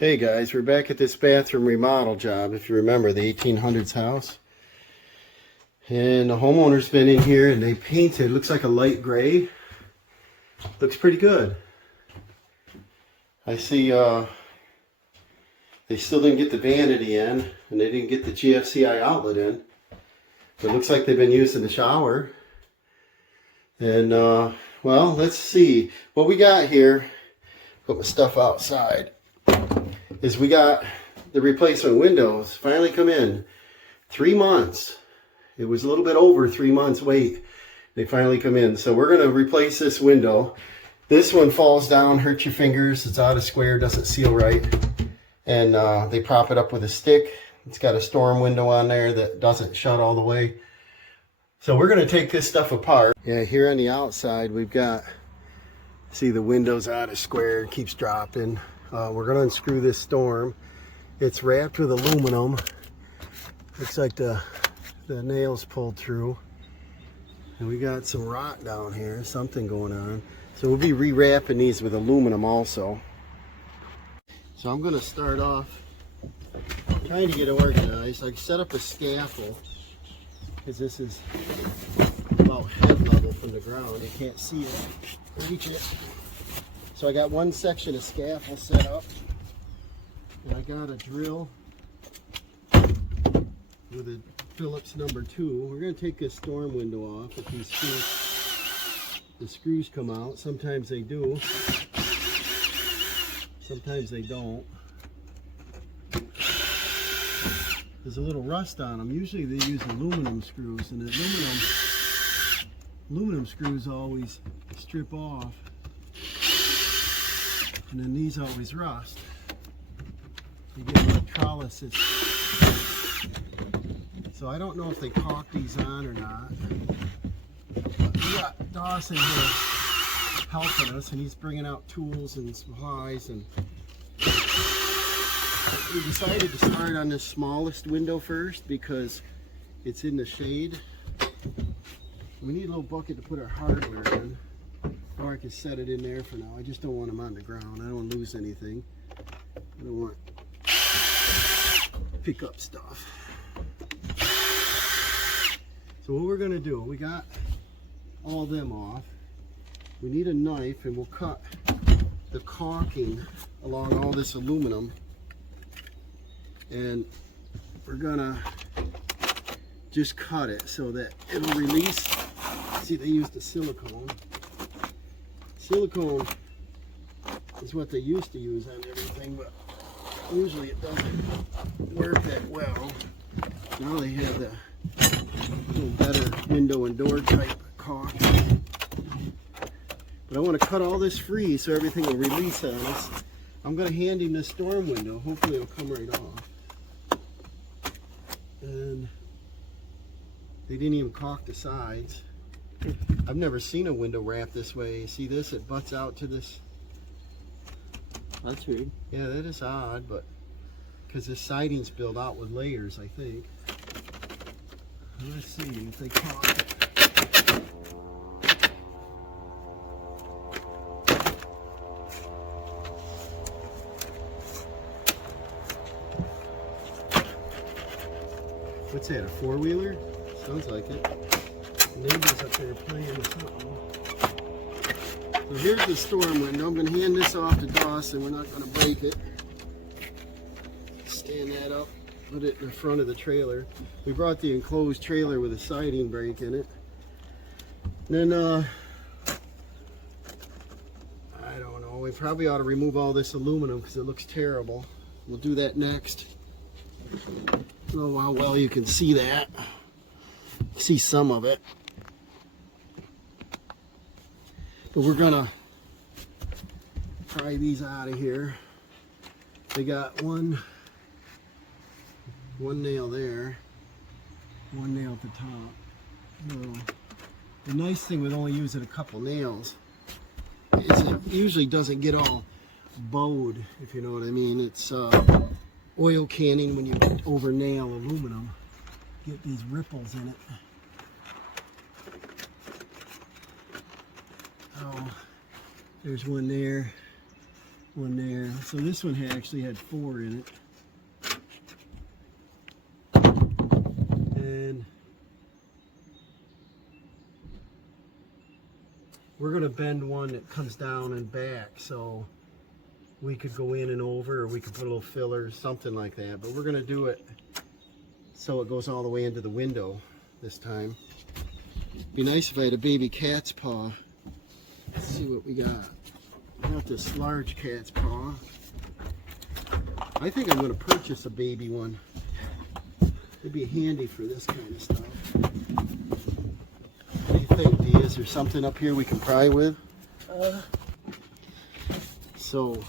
Okay guys, we're back at this bathroom remodel job. If you remember the 1800s house. And the homeowner's been in here and they painted, looks like a light gray. Looks pretty good. I see they still didn't get the vanity in and they didn't get the GFCI outlet in. But it looks like they've been using the shower. And well, let's see. What we got here, put my stuff outside, is we got the replacement windows finally come in. 3 months. It was a little bit over 3 months wait. They finally come in. So we're going to replace this window. This one falls down, hurts your fingers. It's out of square, doesn't seal right. And they prop it up with a stick. It's got a storm window on there that doesn't shut all the way. So we're going to take this stuff apart. Yeah, here on the outside we've got, see the windows out of square, it keeps dropping. We're going to unscrew this storm. It's wrapped with aluminum. Looks like the nails pulled through. And we got some rot down here, something going on. So we'll be rewrapping these with aluminum also. So I'm going to start off trying to get organized. I set up a scaffold because this is about head level from the ground. You can't see it, reach it. So I got one section of scaffold set up, and I got a drill with a Phillips number 2. We're going to take this storm window off. If these screws, the screws come out, sometimes they do, sometimes they don't. There's a little rust on them. Usually they use aluminum screws, and the aluminum screws always strip off. And then these always rust. You get electrolysis. So I don't know if they caulk these on or not. But we got Dawson here helping us, and he's bringing out tools and supplies. And we decided to start on this smallest window first because it's in the shade. We need a little bucket to put our hardware in. Or I can set it in there for now. I just don't want them on the ground. I don't want to lose anything. I don't want to pick up stuff. So what we're going to do, we got all them off. We need a knife and we'll cut the caulking along all this aluminum. And we're going to just cut it so that it'll release. See, they used the silicone. Silicone is what they used to use on everything, but usually it doesn't work that well. Now they have the little better window and door type caulk. But I want to cut all this free so everything will release on us. I'm going to hand him this storm window. Hopefully it'll come right off. And they didn't even caulk the sides. I've never seen a window wrap this way. See this? It butts out to this. That's weird. Yeah, that is odd, but because this siding's built out with layers, I think. Let's see if they caulk it. What's that, a four-wheeler? Sounds like it. Neighbors up there playing with something. So here's the storm window. I'm going to hand this off to Dawson. We're not going to break it. Stand that up, put it in the front of the trailer. We brought the enclosed trailer with a siding break in it. And then, I don't know, we probably ought to remove all this aluminum because it looks terrible. We'll do that next. I don't know how well you can see that. See some of it. But we're gonna pry these out of here. They got one nail there, one nail at the top. So, the nice thing with only using a couple nails is it usually doesn't get all bowed, if you know what I mean. It's oil canning when you over nail aluminum. Get these ripples in it. Oh, there's one there. one there. So this one actually had 4 in it. And we're going to bend one that comes down and back, so we could go in and over, or we could put a little filler, something like that. But we're going to do it so it goes all the way into the window this time. Be nice if I had a baby cat's paw. Let's see what we got. Got this large cat's paw. I think I'm going to purchase a baby one. It'd be handy for this kind of stuff. What do you think, Dee? Is there something up here we can pry with? So,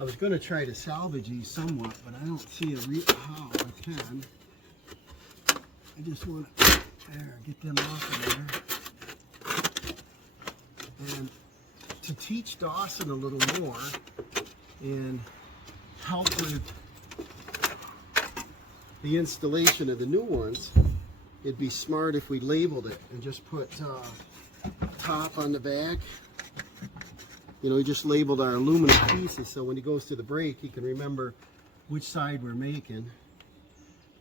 I was going to try to salvage these somewhat, but I don't see how I can. I just want to, get them off of there. And to teach Dawson a little more and help with the installation of the new ones, it'd be smart if we labeled it and just put top on the back. You know, we just labeled our aluminum pieces so when he goes to the break, he can remember which side we're making.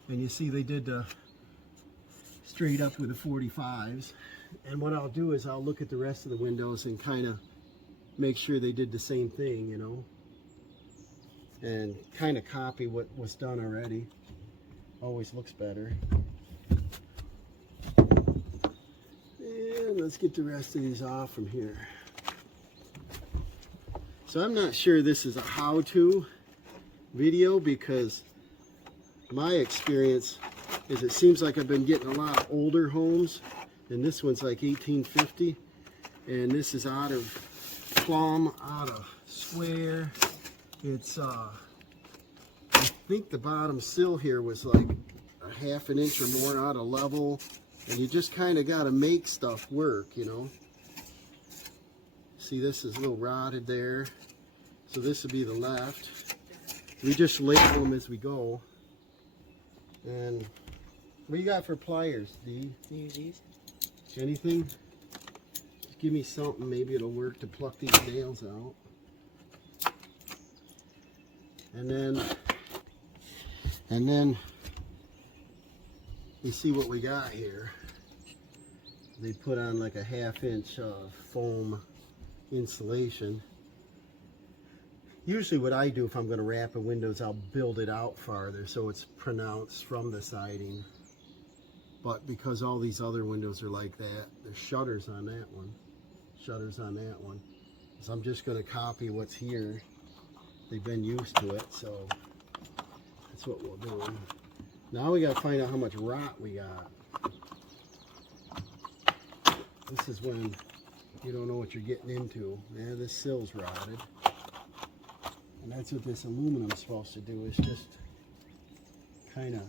And you see they did straight up with the 45s. And what I'll do is I'll look at the rest of the windows and kind of make sure they did the same thing, you know, and kind of copy what was done already. Always looks better. And let's get the rest of these off from here. So I'm not sure this is a how-to video, because my experience is it seems like I've been getting a lot of older homes, and this one's like 1850, and this is out of plumb, out of square. It's I think the bottom sill here was like a ½ an inch or more out of level, and you just kind of got to make stuff work, you know. See, this is a little rotted there, so this would be the left. We just label them as we go. And what do you got for pliers, Dee? Use these. Anything? Just give me something, maybe it'll work to pluck these nails out. And then you see what we got here. They put on like a ½ inch foam insulation. Usually what I do if I'm going to wrap a windows, I'll build it out farther so it's pronounced from the siding. But because all these other windows are like that, there's shutters on that one, shutters on that one. So I'm just going to copy what's here. They've been used to it, so that's what we'll do. Now we got to find out how much rot we got. This is when you don't know what you're getting into. Man, this sill's rotted. And that's what this aluminum's supposed to do, is just kind of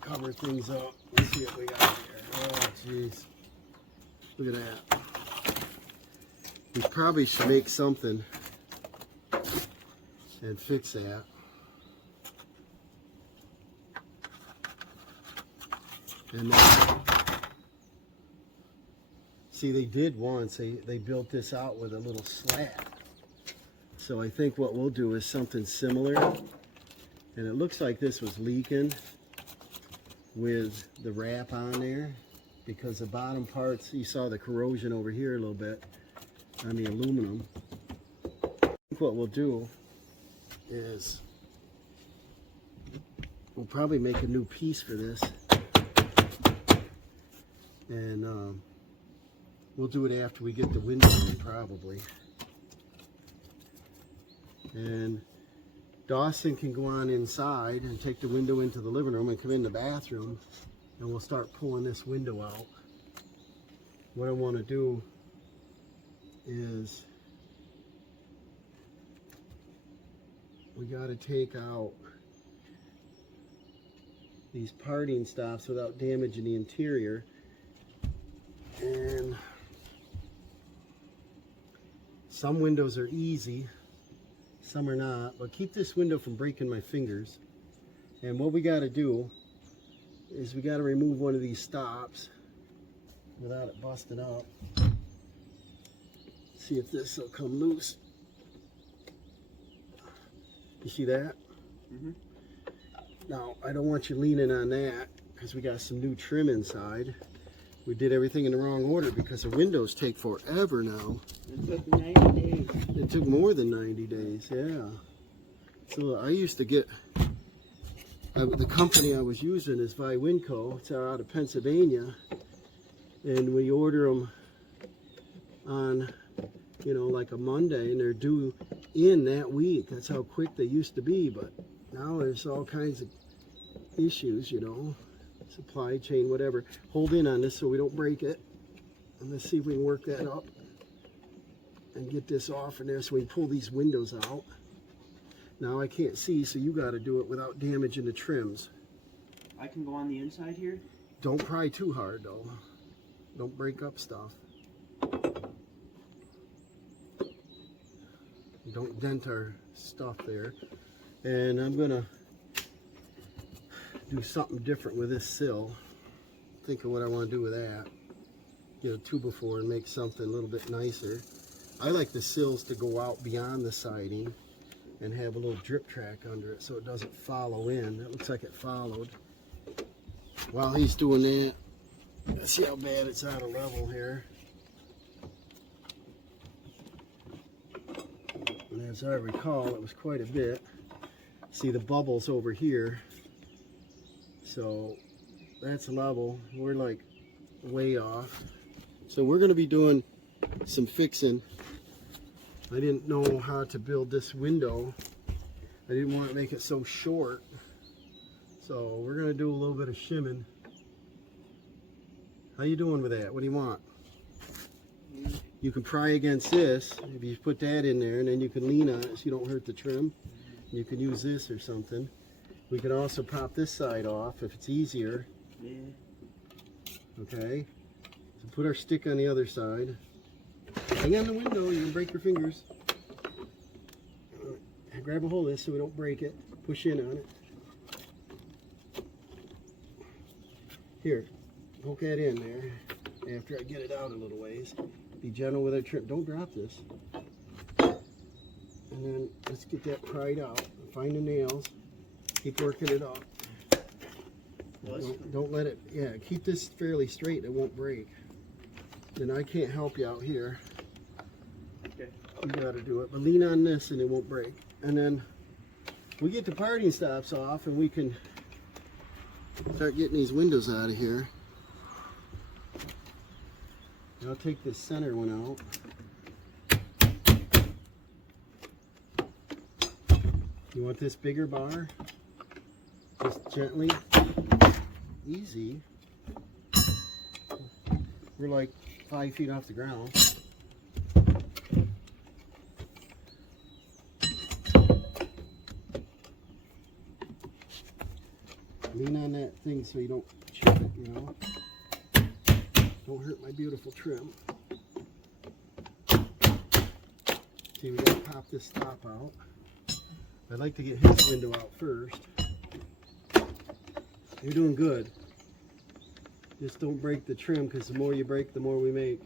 cover things up. Let's see what we got here. Oh, jeez. Look at that. We probably should make something and fix that. And then, see, they did once, they built this out with a little slat. So I think what we'll do is something similar. And it looks like this was leaking with the wrap on there, because the bottom parts, you saw the corrosion over here a little bit on the aluminum. I think what we'll do is we'll probably make a new piece for this. And we'll do it after we get the window in, probably. And Dawson can go on inside and take the window into the living room and come in the bathroom, and we'll start pulling this window out. What I want to do is we got to take out these parting stops without damaging the interior. And some windows are easy, some are not, but keep this window from breaking my fingers. And what we got to do is we got to remove one of these stops without it busting up. See if this will come loose. You see that? Mm-hmm. Now, I don't want you leaning on that because we got some new trim inside. We did everything in the wrong order because the windows take forever now. It took 90 days. It took more than 90 days, yeah. So I used to get, the company I was using is Winco. It's out of Pennsylvania. And we order them on, you know, like a Monday, and they're due in that week. That's how quick they used to be. But now there's all kinds of issues, you know, supply chain, whatever. Hold in on this so we don't break it. And let's see if we can work that up and get this off in there so we can pull these windows out. Now I can't see, so you got to do it without damaging the trims. I can go on the inside here? Don't pry too hard though. Don't break up stuff. Don't dent our stuff there. And I'm gonna do something different with this sill. Think of what I want to do with that. Get a 2x4 and make something a little bit nicer. I like the sills to go out beyond the siding and have a little drip track under it so it doesn't follow in. It looks like it followed. While he's doing that, let's see how bad it's out of level here. And as I recall, it was quite a bit. See the bubbles over here. So that's level. We're like way off. So we're going to be doing some fixing. I didn't know how to build this window. I didn't want to make it so short. So we're going to do a little bit of shimming. How you doing with that? What do you want? You can pry against this. If you put that in there, and then you can lean on it so you don't hurt the trim. You can use this or something. We can also pop this side off if it's easier. Yeah. Okay. So put our stick on the other side. Hang on the window, you can break your fingers. Grab a hold of this so we don't break it. Push in on it. Here, poke that in there after I get it out a little ways. Be gentle with our trim. Don't drop this. And then let's get that pried out. Find the nails. Keep working it up. Don't let it, yeah, keep this fairly straight. It won't break. Then I can't help you out here. Okay. You gotta do it. But lean on this and it won't break. And then we get the parting stops off and we can start getting these windows out of here. I'll take this center one out. You want this bigger bar? Just gently. Easy. We're like 5 feet off the ground. Lean on that thing so you don't chip it, you know. Don't hurt my beautiful trim. See, we gotta pop this top out. I'd like to get his window out first. You're doing good. Just don't break the trim, because the more you break, the more we make.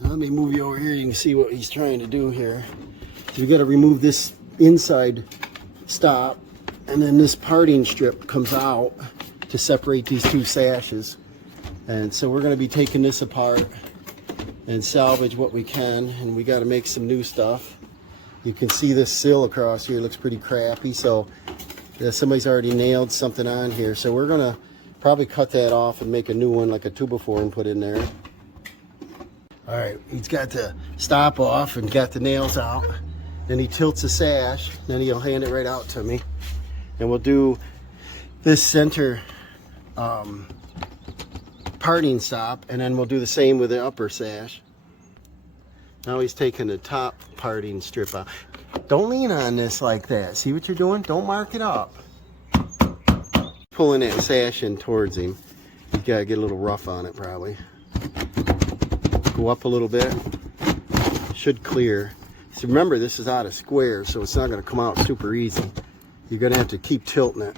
Now let me move you over here. You can see what he's trying to do here. So we got to remove this inside stop, and then this parting strip comes out to separate these two sashes. And so we're going to be taking this apart and salvage what we can, and we got to make some new stuff. You can see this sill across here looks pretty crappy, so somebody's already nailed something on here. So we're going to probably cut that off and make a new one, like a 2x4, and put in there. All right, he's got the stop off and got the nails out. Then he tilts the sash, then he'll hand it right out to me. And we'll do this center parting stop, and then we'll do the same with the upper sash. Now he's taking the top parting strip out. Don't lean on this like that. See what you're doing? Don't mark it up. Pulling that sash in towards him. You gotta get a little rough on it probably. Go up a little bit. Should clear. So remember, this is out of square, so it's not gonna come out super easy. You're gonna have to keep tilting it.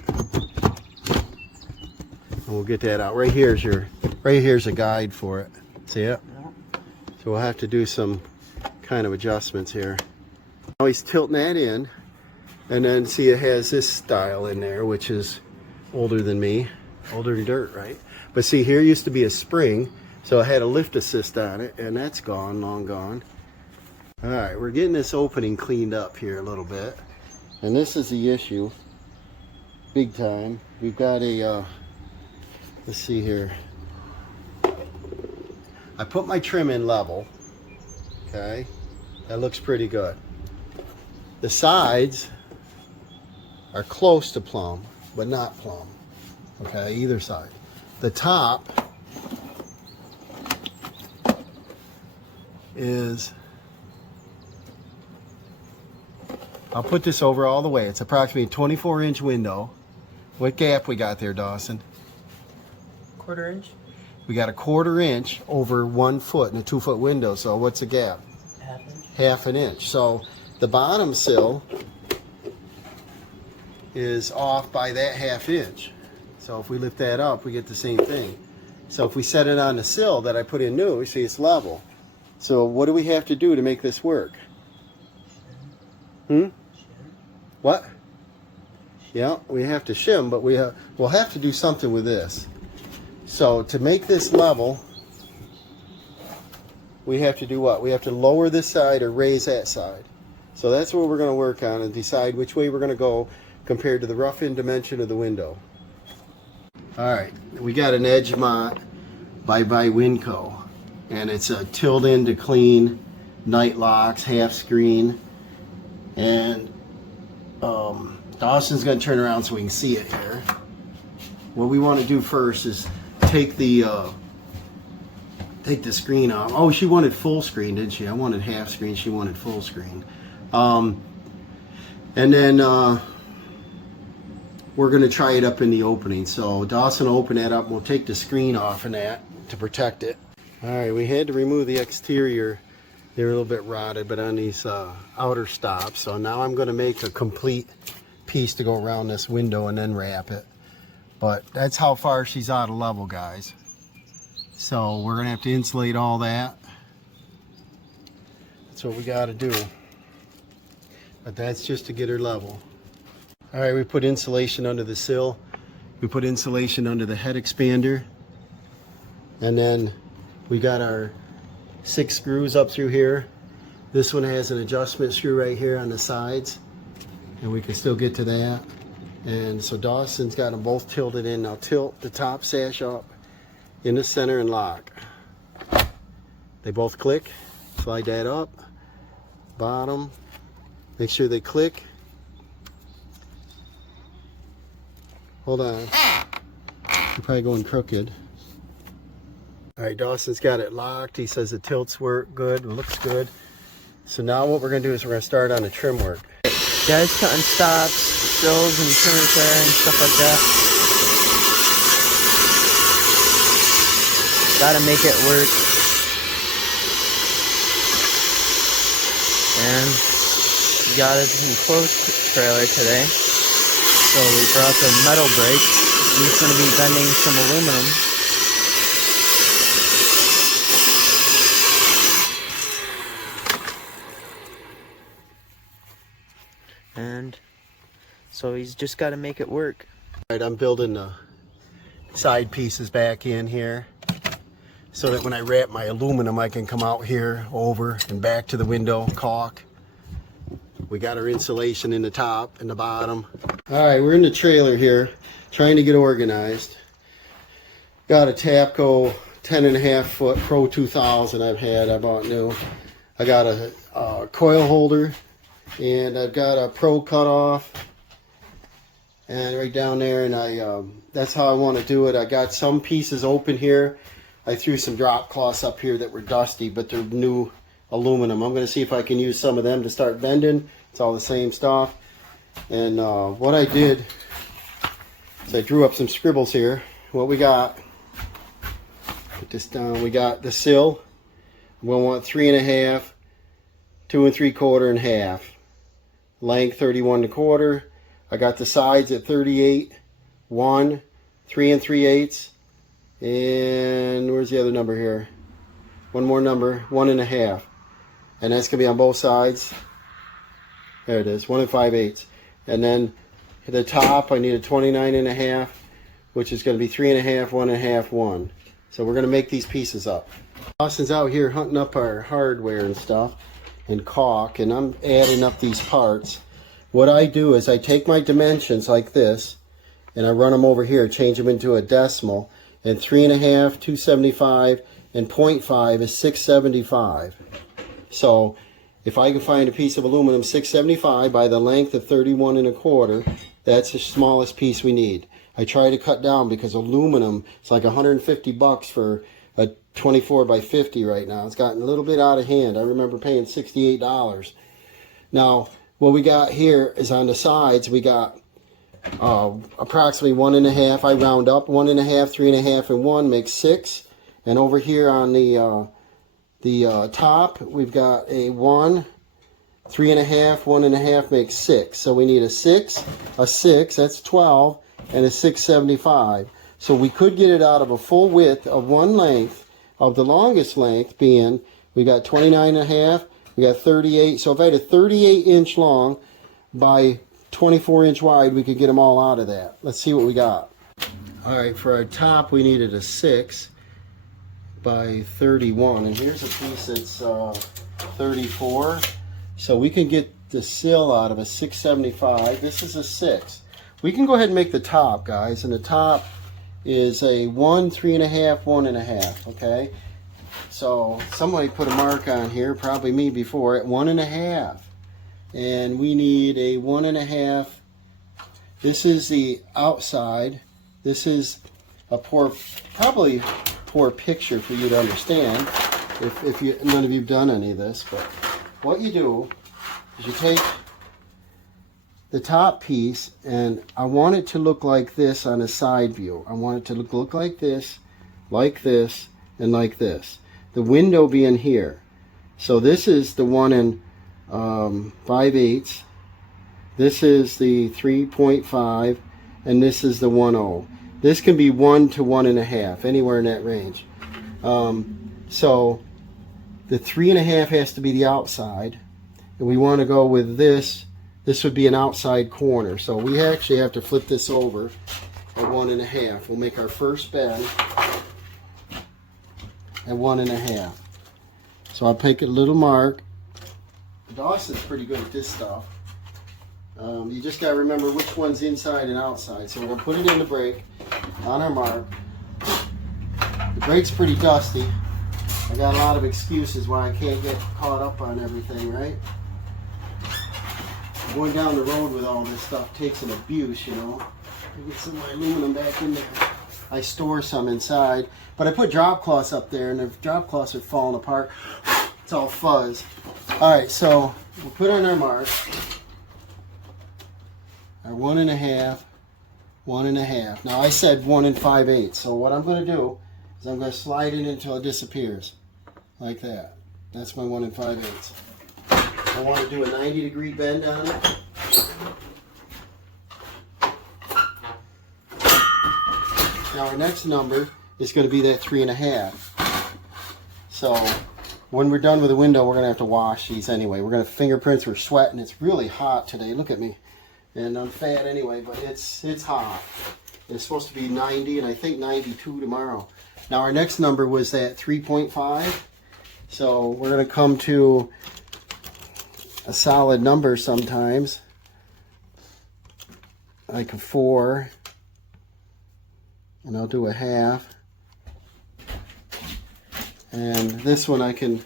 And we'll get that out. Right here's a guide for it. See it? So we'll have to do some kind of adjustments here. Now he's tilting that in, and then see it has this style in there, which is older than me, older than dirt, right? But see, here used to be a spring, so I had a lift assist on it, and that's gone, long gone. All right, we're getting this opening cleaned up here a little bit, and this is the issue, big time. We've got a, let's see here. I put my trim in level, okay? That looks pretty good. The sides are close to plumb, but not plumb, okay, either side. The top is, I'll put this over all the way. It's approximately a 24-inch window. What gap we got there, Dawson? 1/4 inch. We got a 1/4 inch over 1 foot in a 2-foot window. So what's the gap? 1/2 inch. 1/2 inch. So the bottom sill is off by that 1/2 inch. So if we lift that up, we get the same thing. So if we set it on the sill that I put in new, we see it's level. So what do we have to do to make this work? What? Yeah, we have to shim, but we'll have to do something with this. So to make this level, we have to do what? We have to lower this side or raise that side. So that's what we're going to work on and decide which way we're going to go compared to the rough-in dimension of the window. All right, we got an Edgemont by Winco, and it's a tilt-in to clean, night locks, half screen, and Dawson's going to turn around so we can see it here. What we want to do first is take the screen off. Oh, she wanted full screen, didn't she? I wanted half screen. She wanted full screen. And then we're going to try it up in the opening. So Dawson will open that up. And we'll take the screen off in that to protect it. All right, we had to remove the exterior. They were a little bit rotted, but on these outer stops. So now I'm going to make a complete piece to go around this window and then wrap it. But that's how far she's out of level, guys. So we're going to have to insulate all that. That's what we got to do. But that's just to get her level. All right, we put insulation under the sill. We put insulation under the head expander. And then we got our 6 screws up through here. This one has an adjustment screw right here on the sides. And we can still get to that. And so Dawson's got them both tilted in. Now tilt the top sash up in the center and lock. They both click. Slide that up. Bottom. Make sure they click. Hold on. You're probably going crooked. All right, Dawson's got it locked. He says the tilts work good. It looks good. So now what we're going to do is we're going to start on the trim work. Guys cutting stops, sills and trim repair and stuff like that. Gotta make it work. And we got it in closed trailer today. So we brought the metal brake. He's gonna be bending some aluminum. And so he's just got to make it work. All right, I'm building the side pieces back in here so that when I wrap my aluminum, I can come out here over and back to the window, caulk. We got our insulation in the top and the bottom. All right, we're in the trailer here, trying to get organized. Got a Tapco 10.5 foot Pro 2000 I bought new. I got a coil holder, and I've got a Pro cutoff, and right down there, and that's how I want to do it. I got some pieces open here. I threw some drop cloths up here that were dusty, but they're new aluminum. I'm going to see if I can use some of them to start bending. It's all the same stuff. And what I did is I drew up some scribbles here. What we got, put this down, we got the sill. We'll want 3.5, 2 3/4, and half. Length 31 1/4. I got the sides at 38, 1, 3 3/8. And where's the other number here? One more number, 1 1/2. And that's going to be on both sides. There it is, 1 5/8. And then at the top, I need a 29 1/2, which is going to be 3 1/2, 1 1/2, 1. So we're going to make these pieces up. Austin's out here hunting up our hardware and stuff and caulk, and I'm adding up these parts. What I do is I take my dimensions like this, and I run them over here, change them into a decimal, and 3 1/2, 275, and 0.5 is 675. So if I can find a piece of aluminum 675 by the length of 31 1/4, that's the smallest piece we need. I try to cut down because aluminum, it's like $150 for a 24 by 50 right now. It's gotten a little bit out of hand. I remember paying $68. Now, what we got here is on the sides, we got approximately 1 1/2. I round up 1 1/2, 3 1/2, and 1 makes 6. And over here on the top, we've got a 1, 3 1/2, 1 1/2 makes 6. So we need a 6, that's 12, and a 675. So we could get it out of a full width of one length, of the longest length being, we got 29 1/2, we got 38. So if I had a 38-inch long by 24-inch wide, we could get them all out of that. Let's see what we got. All right, for our top, we needed a 6 by 31, and here's a piece that's 34. So we can get the sill out of a 675. This is a 6. We can go ahead and make the top, guys, and the top is a 1, 3 1/2, 1 1/2. Okay, so somebody put a mark on here, probably me before, at 1 1/2, and we need a 1 1/2. This is the outside. This is a probably poor picture for you to understand if none of you've done any of this, but what you do is you take the top piece, and I want it to look like this on a side view. I want it to look like this, and like this. The window being here. So this is the 1 5/8. This is the 3.5, and this is the 1/0. This can be 1 to 1 1/2, anywhere in that range. So the 3 1/2 has to be the outside, and we want to go with this. This would be an outside corner, so we actually have to flip this over at 1 1/2. We'll make our first bend at 1 1/2. So I'll take a little mark. Dawson's pretty good at this stuff. You just got to remember which one's inside and outside. So we're going to put it in the brake on our mark. The brake's pretty dusty. I got a lot of excuses why I can't get caught up on everything, right? Going down the road with all this stuff takes an abuse, you know. I get some of my aluminum back in there. I store some inside, but I put drop cloths up there, and the drop cloths are falling apart. It's all fuzz. All right, so we'll put on our mark. Our 1 1/2, 1 1/2. Now I said 1 5/8. So what I'm going to do is I'm going to slide it until it disappears, like that. That's my 1 5/8. I want to do a 90-degree bend on it. Now our next number is going to be that 3 1/2. So when we're done with the window, we're going to have to wash these anyway. We're going to fingerprints. We're sweating. It's really hot today. Look at me. And I'm fat anyway, but it's hot. It's supposed to be 90, and I think 92 tomorrow. Now our next number was that 3.5. So we're going to come to a solid number sometimes, like a 4, and I'll do a 1/2. And this one I can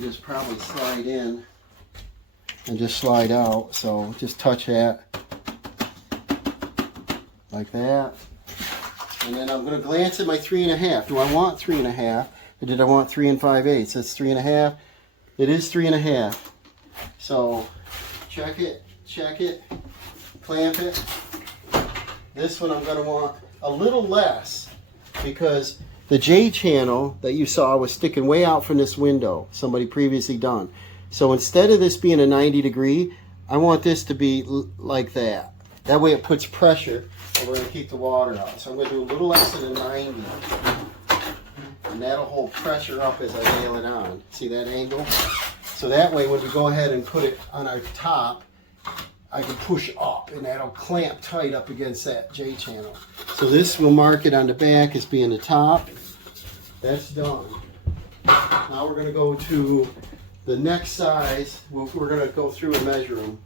just probably slide in and just slide out. So just touch that like that, and then I'm going to glance at my 3 1/2. Do I want 3 1/2, or did I want 3 5/8? That's 3 1/2. It is 3 1/2. So check it, clamp it. This one I'm going to want a little less, because the J channel that you saw was sticking way out from this window, somebody previously done. So instead of this being a 90 degree, I want this to be like that. That way it puts pressure but we're going to keep the water out. So I'm going to do a little less than a 90. And that'll hold pressure up as I nail it on. See that angle? So that way when we go ahead and put it on our top, I can push up and that'll clamp tight up against that J channel. So this will mark it on the back as being the top. That's done. Now we're going to go to the next size. We're going to go through and measure them.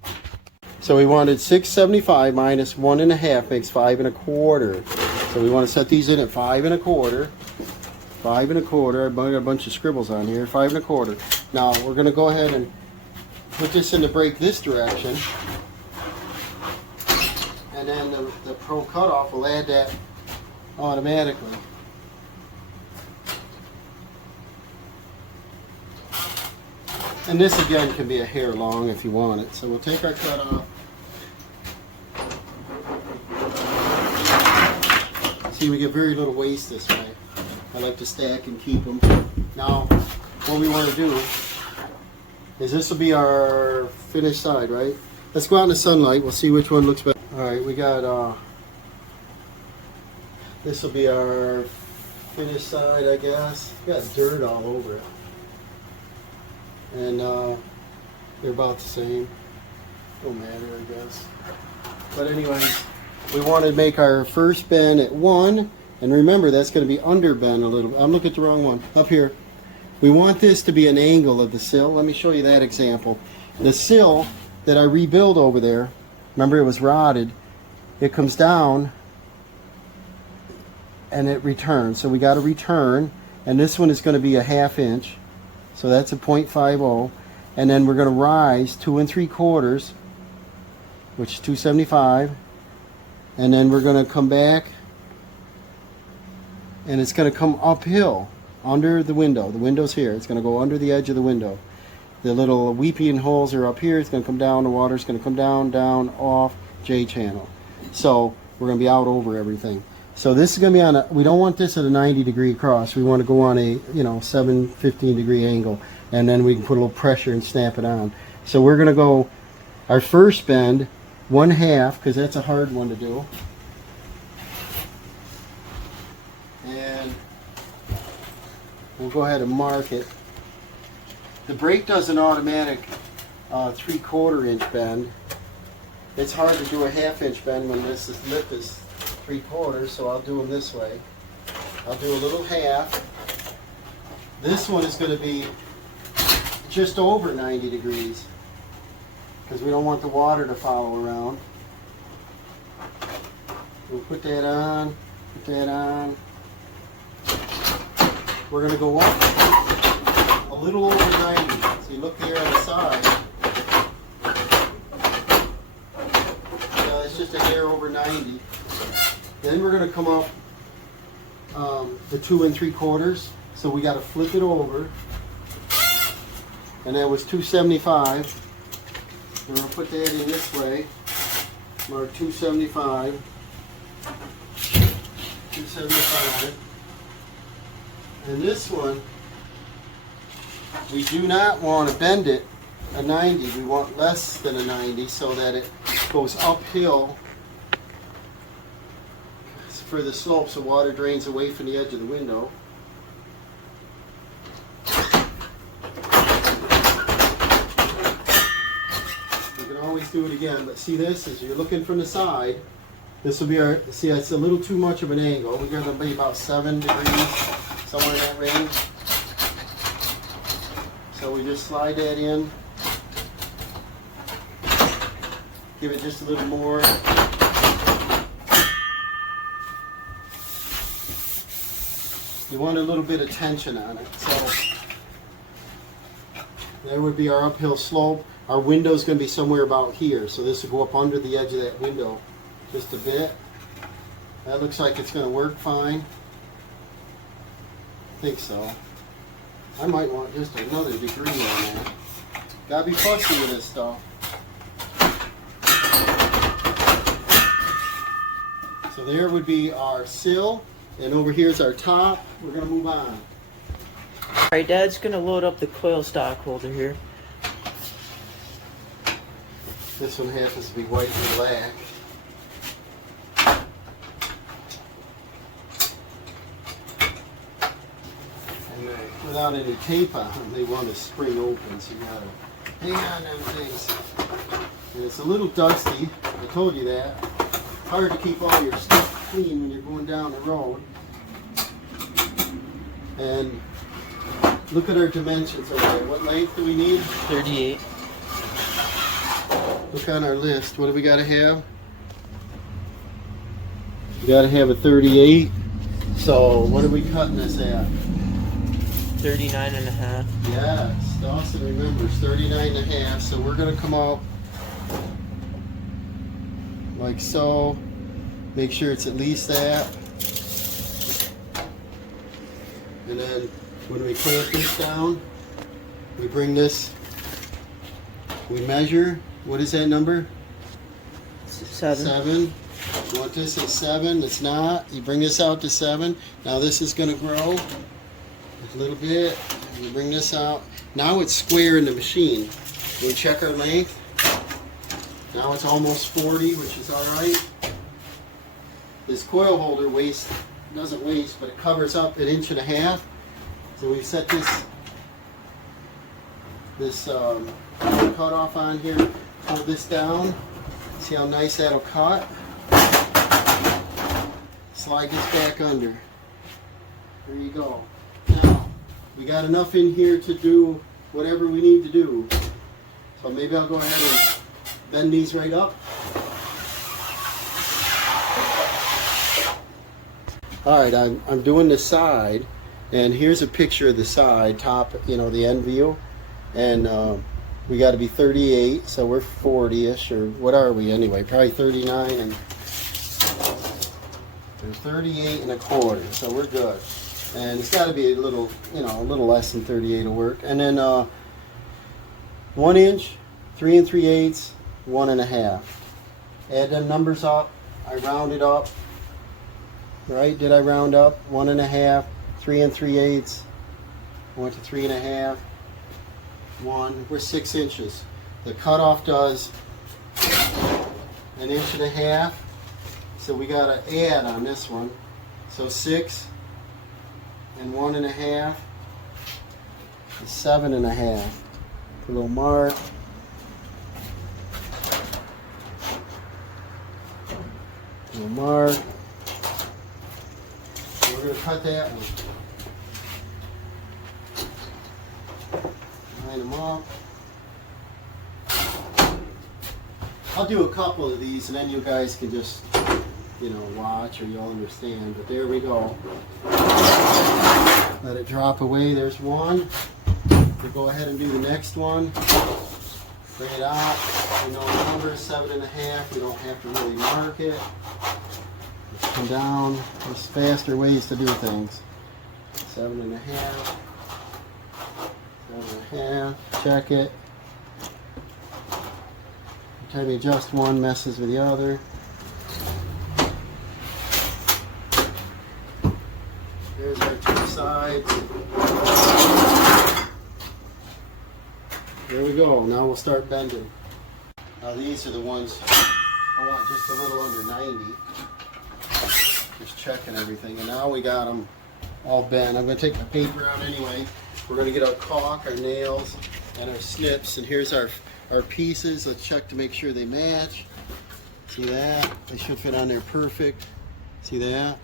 So we wanted 675 minus 1.5 makes 5 1/4. So we want to set these in at 5 1/4. 5 1/4. I got a bunch of scribbles on here. 5 1/4. Now we're going to go ahead and put this in the brake this direction. And then the Pro cutoff will add that automatically. And this again can be a hair long if you want it. So we'll take our cutoff. See, we get very little waste this way. I like to stack and keep them. Now, what we want to do is this will be our finished side, right? Let's go out in the sunlight. We'll see which one looks better. All right, we got, this will be our finished side, I guess. We got dirt all over it. And they're about the same. Don't matter, I guess. But anyways, we want to make our first bend at 1. And remember, that's going to be under bend a little. I'm looking at the wrong one. Up here. We want this to be an angle of the sill. Let me show you that example. The sill that I rebuild over there, remember it was rotted, it comes down and it returns. So we got to return, and this one is going to be a 1/2 inch. So that's a 0.50, and then we're going to rise 2 3/4, which is 275, and then we're going to come back, and it's going to come uphill under the window. The window's here. It's going to go under the edge of the window. The little weeping holes are up here. It's going to come down. The water's going to come down, down, off, J channel. So we're going to be out over everything. So this is going to be on a, we don't want this at a 90-degree cross. We want to go on a, 7-15-degree angle, and then we can put a little pressure and snap it on. So we're going to go our first bend 1/2, because that's a hard one to do. And we'll go ahead and mark it. The brake does an automatic 3/4 inch bend. It's hard to do a 1/2 inch bend when this lip is 3/4, so I'll do them this way. I'll do a little half. This one is going to be just over 90 degrees because we don't want the water to follow around. We'll put that on, put that on. We're going to go up a little over 90. So you look here on the side. It's just a hair over 90. Then we're going to come up the 2 3/4. So we got to flip it over. And that was 275. We're going to put that in this way. Mark 275. 275. And this one, we do not want to bend it a 90. We want less than a 90 so that it goes uphill for the slope so water drains away from the edge of the window. You can always do it again, but see this, as you're looking from the side, this will be our, see it's a little too much of an angle. We're going to be about 7 degrees, somewhere in that range. So we just slide that in. Give it just a little more. You want a little bit of tension on it. So there would be our uphill slope. Our window's going to be somewhere about here. So this will go up under the edge of that window just a bit. That looks like it's going to work fine. I think so. I might want just another degree on that. Gotta be fussy with this stuff. So there would be our sill, and over here's our top. We're going to move on. Alright, Dad's going to load up the coil stock holder here. This one happens to be white and black. without any tape on them, they want to spring open, so you gotta hang on them things. And it's a little dusty, I told you that. Hard to keep all your stuff clean when you're going down the road. And look at our dimensions over there. What length do we need? 38. Look on our list. What do we gotta have? We gotta have a 38. So what are we cutting this at? 39 and a half. Yes, Dawson remembers 39 and a half. So we're gonna come out like so. Make sure it's at least that. And then when we clamp this down, we bring this, we measure. What is that number? 7. 7. You want this at 7? It's not. You bring this out to 7. Now this is going to grow a little bit. You bring this out. Now it's square in the machine. We check our length. Now it's almost 40, which is all right. This coil holder doesn't waste, but it covers up 1.5 inches. So we set this cutoff on here. Hold this down. See how nice that'll cut. Slide this back under. There you go. Now we got enough in here to do whatever we need to do. So maybe I'll go ahead and bend these right up. Alright, I'm doing the side, and here's a picture of the side, top, you know, the end view. And we got to be 38, so we're 40-ish, or what are we anyway? Probably 39, and we're 38 and a quarter, so we're good. And it's got to be a little, you know, a little less than 38 will work. And then 1 inch, 3 3/8, 1.5. Add them numbers up. I rounded up. Right? Did I round up? 1.5, 3 3/8. I went to 3.5. 1. We're 6 inches. The cutoff does 1.5 inches. So we got to add on this one. So 6 and 1.5 is 7.5. Put a little mark. A little mark. We're going to cut that one. Line them up. I'll do a couple of these and then you guys can just, you know, watch or you'll understand. But there we go. Let it drop away. There's one. We'll go ahead and do the next one. Bring it out. We know the number is 7.5. We don't have to really mark it. Just come down. There's faster ways to do things. 7.5. 7.5. Check it. Every time you adjust one, messes with the other. There's our two sides. There we go. Now we'll start bending. Now these are the ones I want just a little under 90. Just checking everything. And now we got them all bent. I'm going to take my paper out anyway. We're going to get our caulk, our nails, and our snips. And here's our pieces. Let's check to make sure they match. See that? They should fit on there perfect. See that?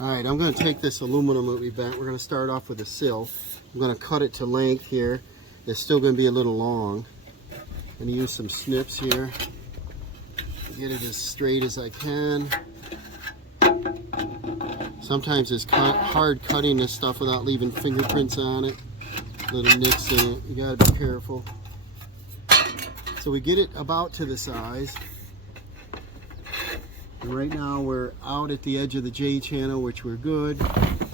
Alright, I'm going to take this aluminum that we bent. We're going to start off with a sill. I'm going to cut it to length here. It's still going to be a little long. I'm going to use some snips here. Get it as straight as I can. Sometimes it's hard cutting this stuff without leaving fingerprints on it. Little nicks in it. You got to be careful. So we get it about to the size. And right now we're out at the edge of the J channel, which we're good.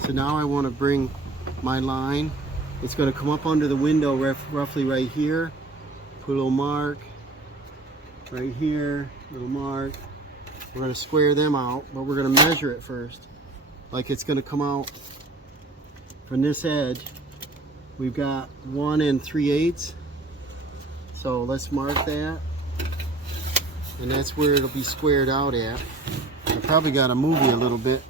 So now I want to bring my line. It's going to come up under the window roughly right here. Put a little mark right here, little mark. We're going to square them out, but we're going to measure it first. Like it's going to come out from this edge. We've got 1 3/8. So let's mark that. And that's where it'll be squared out at. I probably got to move you a little bit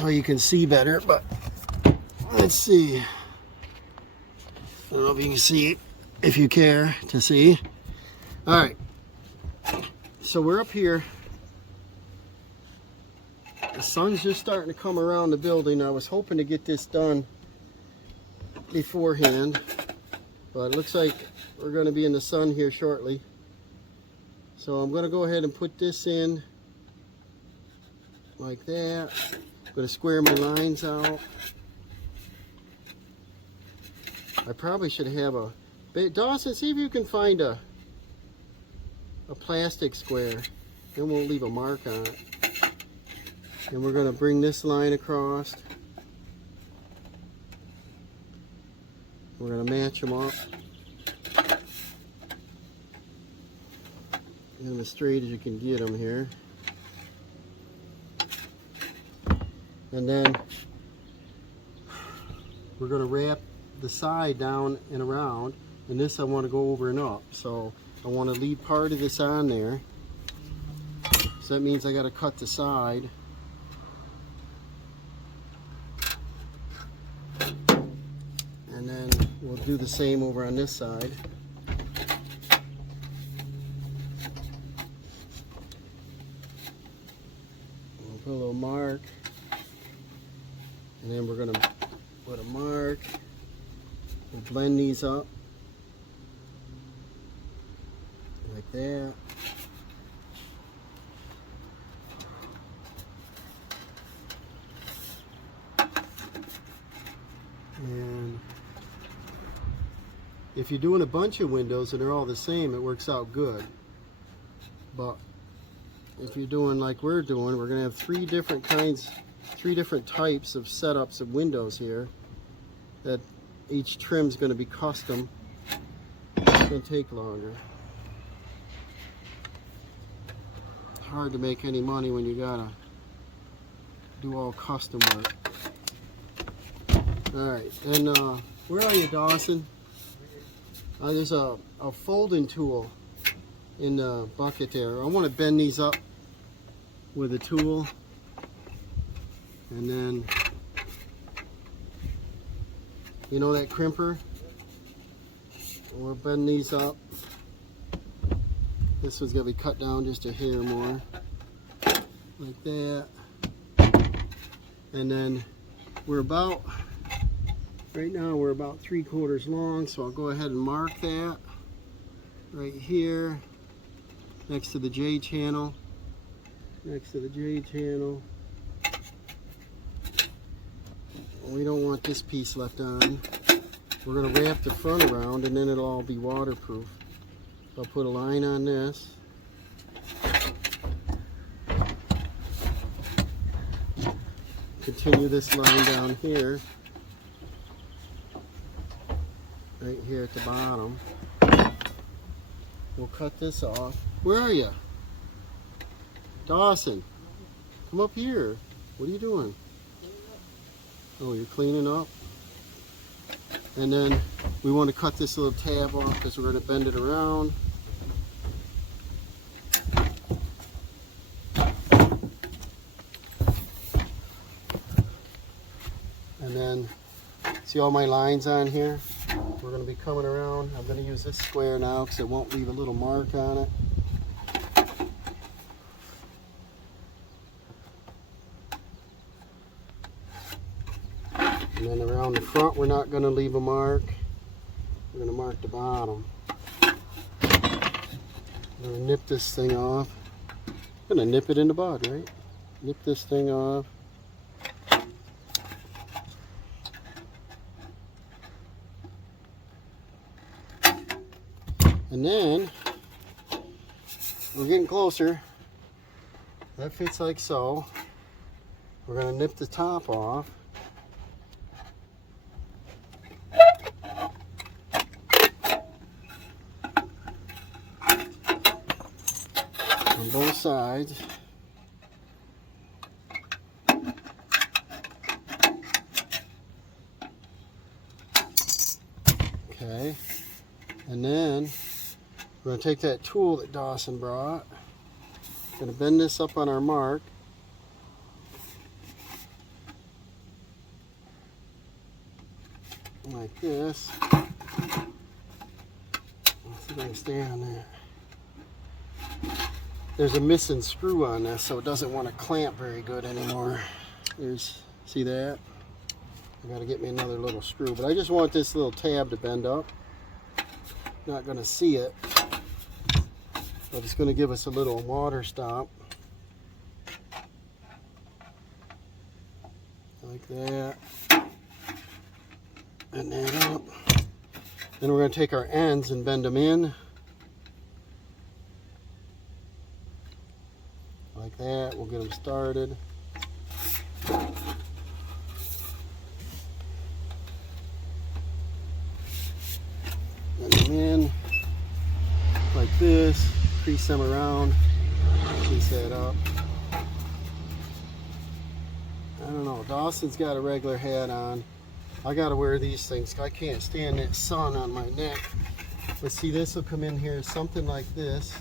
so you can see better, but let's see. I don't know if you can see, if you care to see. All right, so we're up here. The sun's just starting to come around the building. I was hoping to get this done beforehand, but it looks like we're going to be in the sun here shortly. So I'm going to go ahead and put this in like that. I'm going to square my lines out. I probably should have a... Dawson, see if you can find a plastic square. It won't leave a mark on it. And we're going to bring this line across. We're going to match them up. Get them as straight as you can get them here. And then we're going to wrap the side down and around, and this I want to go over and up. So I want to leave part of this on there. So that means I got to cut the side. And then we'll do the same over on this side. We'll put a little mark. And then we're going to put a mark. We'll blend these up like that. And if you're doing a bunch of windows and they're all the same, it works out good. But if you're doing like we're doing, we're going to have three different types of setups of windows here, that each trim is going to be custom. It's going to take longer. It's hard to make any money when you gotta do all custom work. Alright, and where are you, Dawson? There's a folding tool in the bucket there. I want to bend these up with a tool, and then, you know that crimper? We'll bend these up. This one's going to be cut down just a hair more, like that. And then we're about, right now we're about 3/4 long, so I'll go ahead and mark that right here next to the J channel. Next to the J channel. We don't want this piece left on. We're going to wrap the front around, and then it'll all be waterproof. I'll put a line on this. Continue this line down here. Right here at the bottom. We'll cut this off. Where are you? Dawson, come up here. What are you doing? Oh, you're cleaning up? And then we want to cut this little tab off because we're going to bend it around. And then, see all my lines on here? We're going to be coming around. I'm going to use this square now because it won't leave a little mark on it. And then around the front, we're not going to leave a mark. We're going to mark the bottom. I'm going to nip this thing off. I'm going to nip it in the bud, right? Nip this thing off. And then, we're getting closer. That fits like so. We're going to nip the top off. On both sides. Okay, and then we're going to take that tool that Dawson brought. Going to bend this up on our mark. like this. Let's see if I can stay on that. There's a missing screw on this, so it doesn't want to clamp very good anymore. See that? I gotta get me another little screw, but I just want this little tab to bend up. Not gonna see it, but it's gonna give us a little water stop. Like that. Bend that up. Then we're gonna take our ends and bend them in. Like that, we'll get them started. Bend them in like this, crease them around, crease that up. I don't know, Dawson's got a regular hat on. I gotta wear these things. I can't stand that sun on my neck. But see, this will come in here, something like this.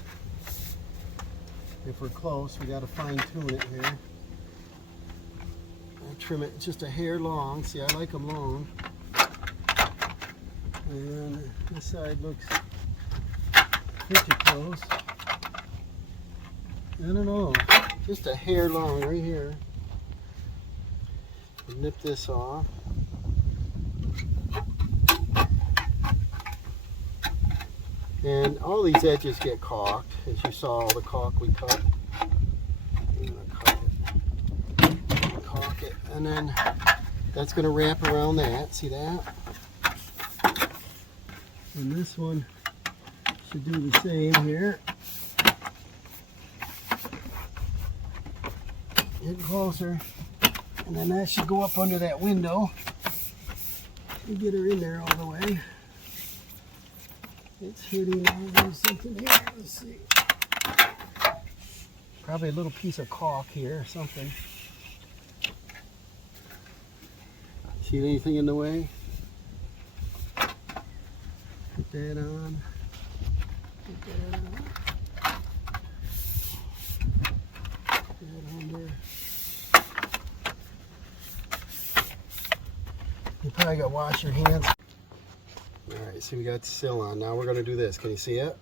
If we're close, we got to fine tune it here. I'll trim it just a hair long. See, I like them long. And this side looks pretty close. I don't know, just a hair long right here. Nip this off. And all these edges get caulked, as you saw all the caulk we cut. I'm gonna caulk it, and then that's gonna wrap around that. See that? And this one should do the same here. Get closer, and then that should go up under that window. We get her in there all the way. It's hitting over something here. Let's see. Probably a little piece of caulk here or something. See anything in the way? Put that on. Put that on. Put that on there. You probably got to wash your hands. Alright, so we got the sill on. Now we're going to do this. Can you see it?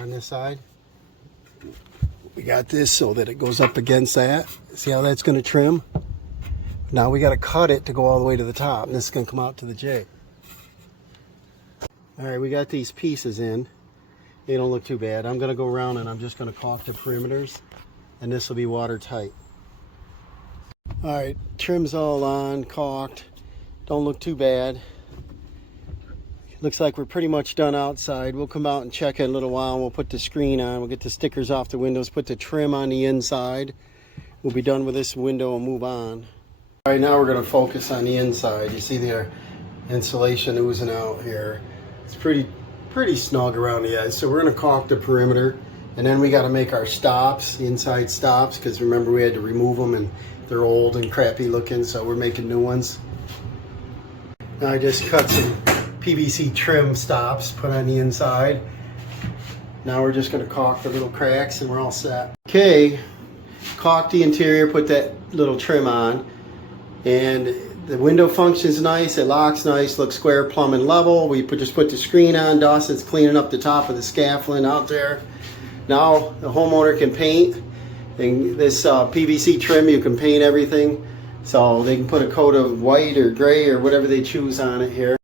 On this side. We got this so that it goes up against that. See how that's going to trim? Now we got to cut it to go all the way to the top. And this is going to come out to the J. Alright, we got these pieces in. They don't look too bad. I'm going to go around and I'm just going to caulk the perimeters. And this will be watertight. Alright, trim's all on, caulked. Don't look too bad. Looks like we're pretty much done outside. We'll come out and check it in a little while. We'll put the screen on. We'll get the stickers off the windows, put the trim on the inside. We'll be done with this window and move on. All right, now we're going to focus on the inside. You see the insulation oozing out here. It's pretty snug around the edge. So we're going to caulk the perimeter. And then we got to make our stops, the inside stops, because remember we had to remove them and they're old and crappy looking. So we're making new ones. Now I just cut some PVC trim stops, put on the inside. Now we're just going to caulk the little cracks and we're all set. Okay, caulk the interior, put that little trim on, and the window functions nice, it locks nice, looks square, plumb, and level. We just put the screen on. Dawson's cleaning up the top of the scaffolding out there. Now the homeowner can paint, and this PVC trim, you can paint everything. So they can put a coat of white or gray or whatever they choose on it here.